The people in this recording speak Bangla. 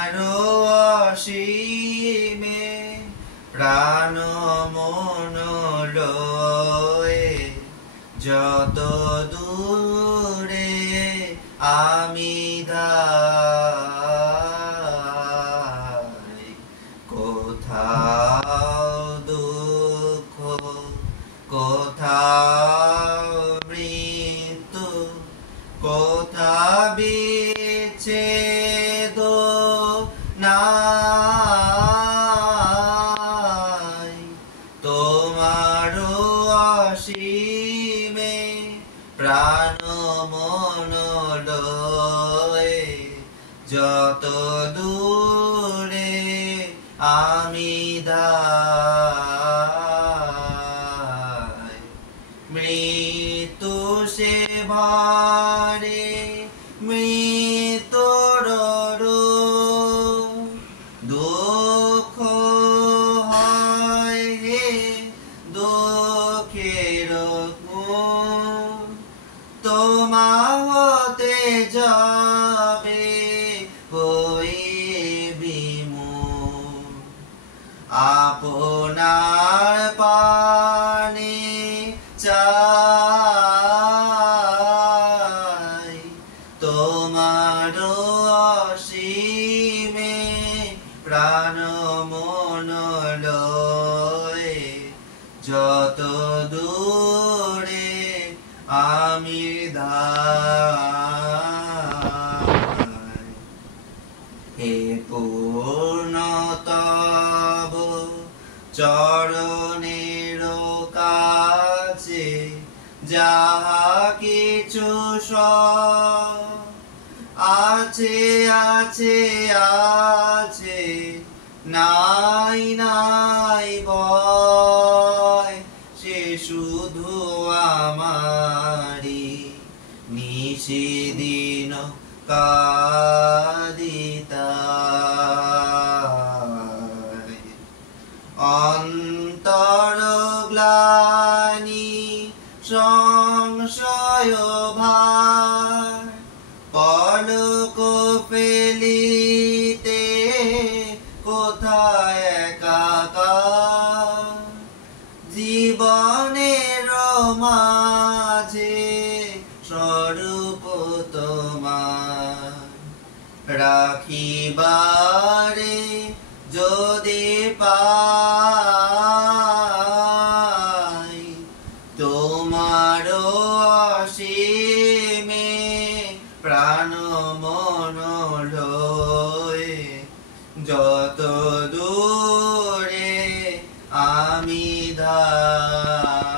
আরো অসীমে প্রাণ মন লয়ে যত দূরে আমি ধাই, কোথাও দুঃখ, কোথাও মৃত্যু, কোথা বিচ্ছেদ নাই, তোমার অসীমে প্রাণ মন লয়ে যত দূরে আমি ধাই, মৃত্যু সে ভারে মৃত্যুর দুঃখ হয় হে দুঃখের তোমা হতে যাবে হয়ে বিমূঢ়, আপনার পানে চাই, তোমার অসীমে প্রাণ মন লয়ে যত দূরে আমি ধাই, হে পূর্ণতব চরণের কাছে যাহা কিছু আছে আছে আছে, নাই নাই ভয়, সে শুধু আমারি নিশিদিন কাদিতায়, অন্তর গ্লানি সংশয় ভার পলক ফেলিতে কোথায় একাকার, জীবনের মাঝে স্বরূপ তোমার রাখিবারে যদি পাই, তোমার অসীমে প্রাণ মন লয়ে যত দূরে আমি ধাই।